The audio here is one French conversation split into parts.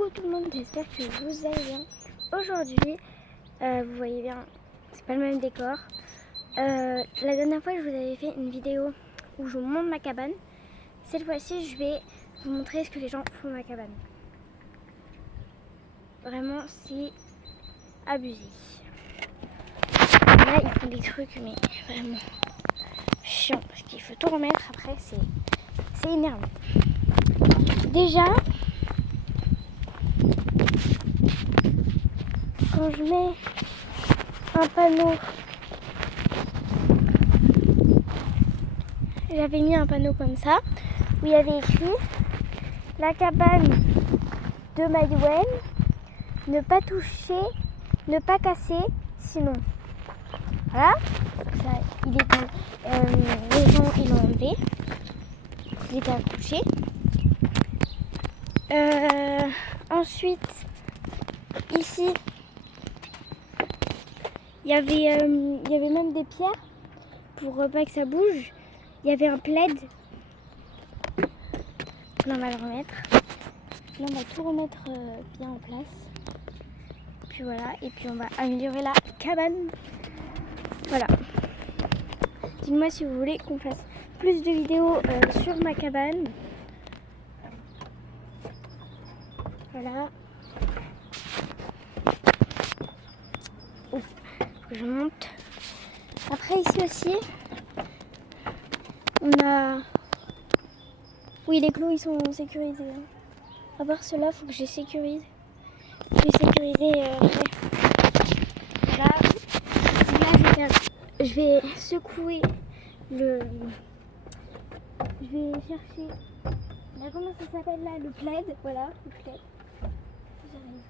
Coucou tout le monde, j'espère que vous allez bien. Aujourd'hui, vous voyez bien, c'est pas le même décor. La dernière fois, je vous avais fait une vidéo où je vous montre ma cabane. Cette fois-ci, je vais vous montrer ce que les gens font dans ma cabane. Vraiment, c'est abusé. Là, ils font des trucs, mais vraiment chiant parce qu'il faut tout remettre. Après, c'est énervant. Déjà, quand je mets un panneau, j'avais mis un panneau comme ça où il y avait écrit la cabane de Maïwen, ne pas toucher, ne pas casser, sinon. Voilà, ça, il était, les gens ils l'ont enlevé, il était accouché. Ensuite, ici, il y avait même des pierres pour pas que ça bouge. Il y avait un plaid. Là, on va le remettre. Là, on va tout remettre bien en place. Puis voilà, et puis on va améliorer la cabane. Voilà. Dites-moi si vous voulez qu'on fasse plus de vidéos sur ma cabane. Voilà. Oh, faut que je monte. Après ici aussi, on a... Oui, les clous ils sont sécurisés. Hein. À part ceux-là, faut que je les sécurise. Je vais sécuriser après. Voilà. Là, je vais secouer le... Je vais chercher... Là, comment ça s'appelle là? Le plaid. Voilà, le plaid. J'arrive.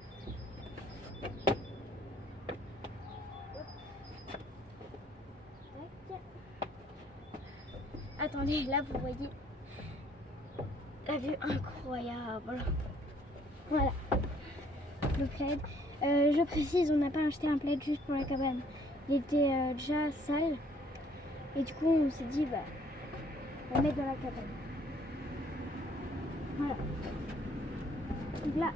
Attendez, là vous voyez la vue incroyable. Voilà, le plaid. Je précise, on n'a pas acheté un plaid juste pour la cabane. Il était déjà sale. Et du coup, on s'est dit, bah, on va mettre dans la cabane. Voilà. Donc là,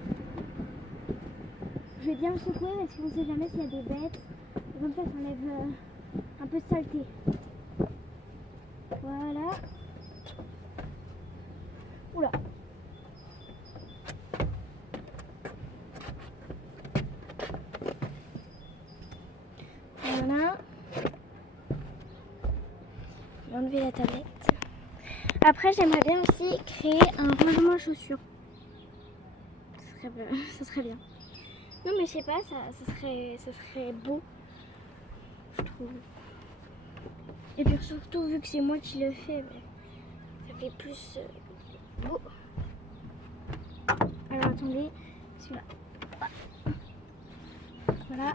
je vais bien le secouer parce qu'on ne sait jamais s'il y a des bêtes. Et comme ça enlève un peu de saleté. Voilà. Oula. Voilà. Je vais enlever la tablette. Après, j'aimerais bien aussi créer un rangement à chaussures. Ça serait bien. Non, mais je sais pas, ça serait beau, je trouve. Et puis surtout, vu que c'est moi qui le fais, ça fait plus beau. Alors attendez, celui-là. Voilà.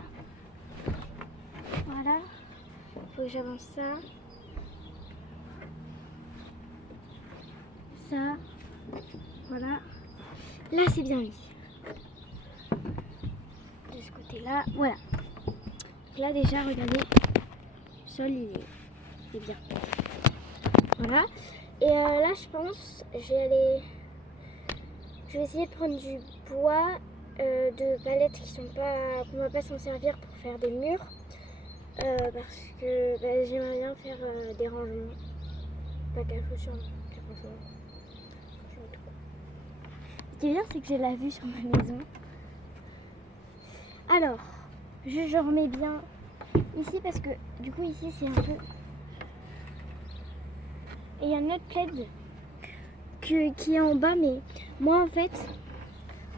Voilà. Faut que j'avance ça. Ça. Voilà. Là, c'est bien mis. De ce côté-là, voilà. Donc là, déjà, regardez. Le sol, il est bien. Voilà. Et là, je pense, je vais essayer de prendre du bois, de palettes qu'on va pas s'en servir pour faire des murs. Parce que j'aimerais bien faire des rangements. Pas qu'à chaussures, des rangements. Ce qui est bien, c'est que j'ai la vue sur ma maison. Alors, je remets bien ici parce que du coup ici c'est un peu... Et il y a un autre plaid qui est en bas, mais moi en fait,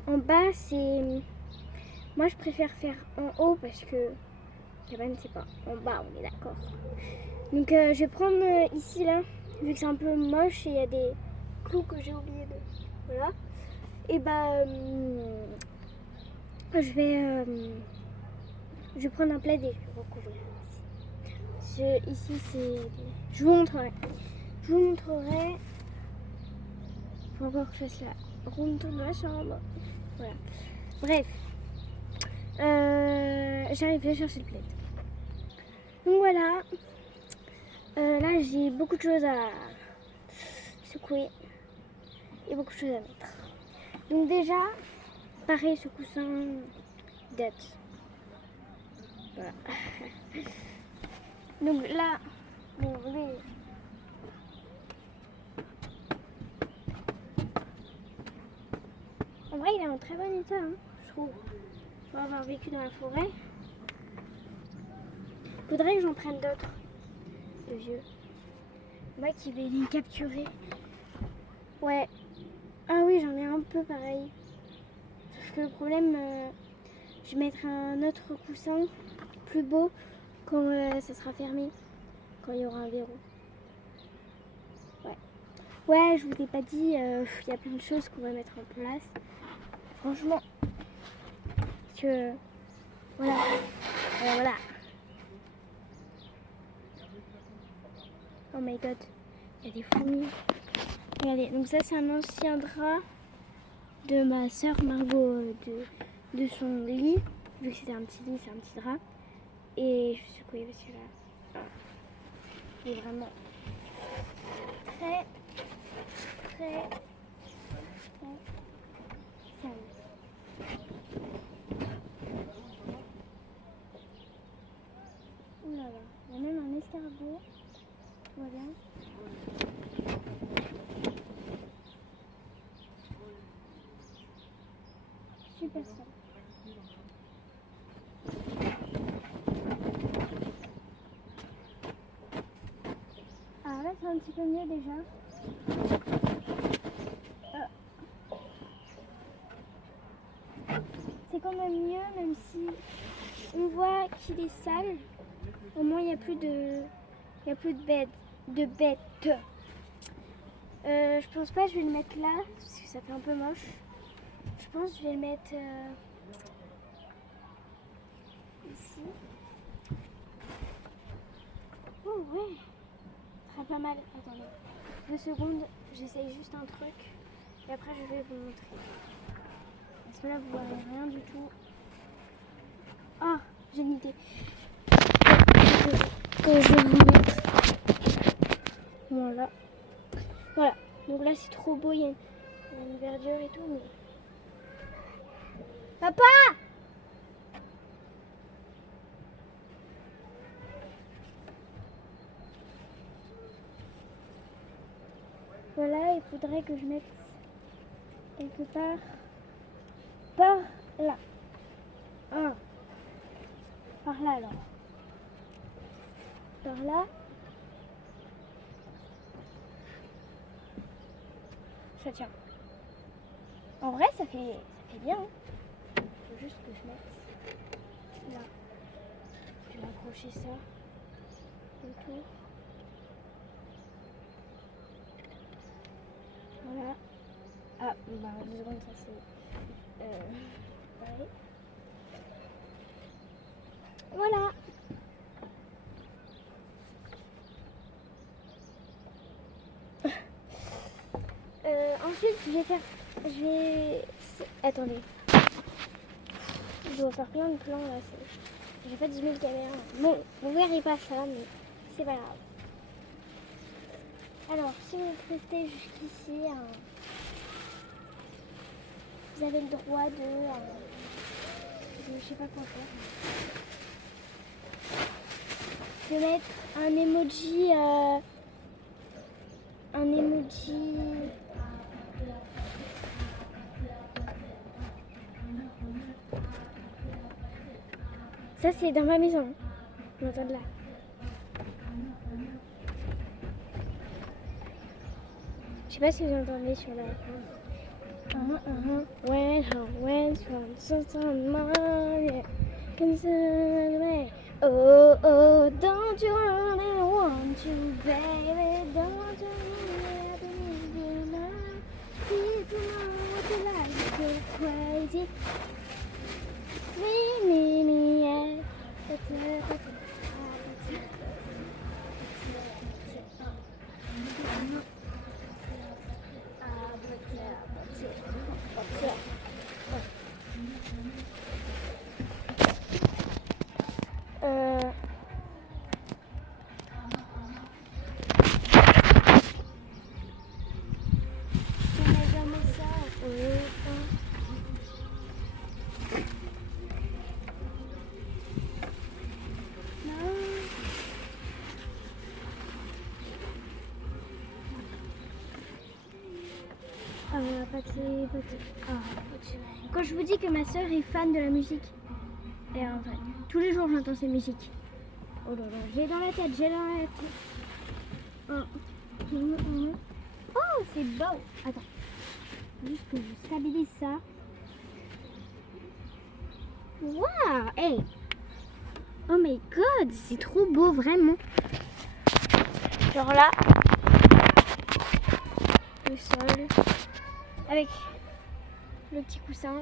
en bas c'est... Moi je préfère faire en haut parce que la cabane c'est pas en bas, on est d'accord. Donc je vais prendre ici là, vu que c'est un peu moche et il y a des clous que j'ai oublié de... Voilà. Et je vais prendre un plaid et je vais recouvrir. Ici c'est... Je vous montrerai. Je vous montrerai. Faut encore que je fasse la room tour de la chambre. Voilà. Bref. J'arrive à chercher le plaid. Donc voilà. Là j'ai beaucoup de choses à secouer. Et beaucoup de choses à mettre. Donc déjà, pareil, ce coussin date. Voilà. Donc là, bon, lui, en vrai, il est en très bon état, hein, je trouve. Pour avoir vécu dans la forêt. Faudrait que j'en prenne d'autres, de vieux. Moi qui vais les capturer. Ouais. Ah oui, j'en ai un peu pareil. Sauf que le problème, je vais mettre un autre coussin plus beau quand ça sera fermé. Quand il y aura un verrou. Ouais. Ouais, je vous ai pas dit, il y a plein de choses qu'on va mettre en place. Franchement. Parce que. Voilà. Voilà. Oh my god. Il y a des fourmis. Regardez, donc ça c'est un ancien drap de ma soeur Margot de son lit. Vu que c'était un petit lit, c'est un petit drap. Et je suis secouée parce que là, il est vraiment très sale. Ouh là là, il y a même un escargot. Voilà. Super sale. Ah là c'est un petit peu mieux déjà. C'est quand même mieux, même si on voit qu'il est sale. Au moins il n'y a plus de bêtes. Je pense pas que je vais le mettre là parce que ça fait un peu moche. Je pense que je vais le mettre ici. Oh ouais, très pas mal. Attendez, 2 secondes, j'essaye juste un truc et après je vais vous montrer. Parce que là vous voyez rien du tout. Ah, j'ai une idée. Que je vais vous mettre. Voilà. Voilà. Donc là c'est trop beau, il y a une verdure et tout. Mais... Papa! Voilà, il faudrait que je mette quelque part par là. Ah. Par là alors. Par là. Ça tient. En vrai, ça fait bien. Il faut juste que je mette là. Je vais accrocher ça autour. Voilà. Ah, bah 2 secondes, ça c'est... pareil. Voilà. Ensuite, attendez. Je dois faire plein de plans là. J'ai pas 10 000 caméras. Bon, vous verrez pas ça, mais c'est pas grave. Alors, si vous restez jusqu'ici, vous avez le droit je sais pas quoi faire. De mettre un emoji. Ça c'est dans ma maison. Vous m'entendez là. Je sais pas si vous entendez sur la... When I went from some money, concerned me. Oh, oh, don't you really want to, baby? Don't you really believe you love? People know what you like, you're crazy. Me, yeah. c'est votre... Quand je vous dis que ma soeur est fan de la musique, et en fait, tous les jours j'entends ces musiques. Oh là là, j'ai dans la tête. Oh, c'est beau. Attends, juste que je stabilise ça. Waouh, hey. Oh my god, c'est trop beau, vraiment. Genre là, le sol, avec le petit coussin.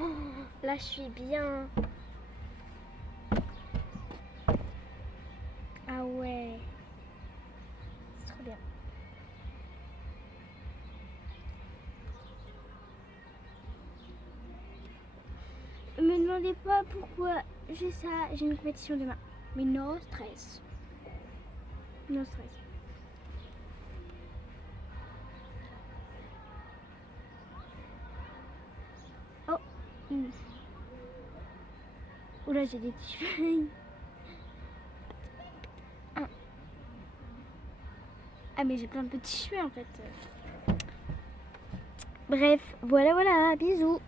Oh, là, je suis bien. Ah ouais, c'est trop bien. Me demandez pas pourquoi j'ai ça. J'ai une compétition demain. Mais no stress. No stress. Oh. Oh là, j'ai des petits cheveux. Ah mais j'ai plein de petits cheveux en fait. Bref, voilà, bisous.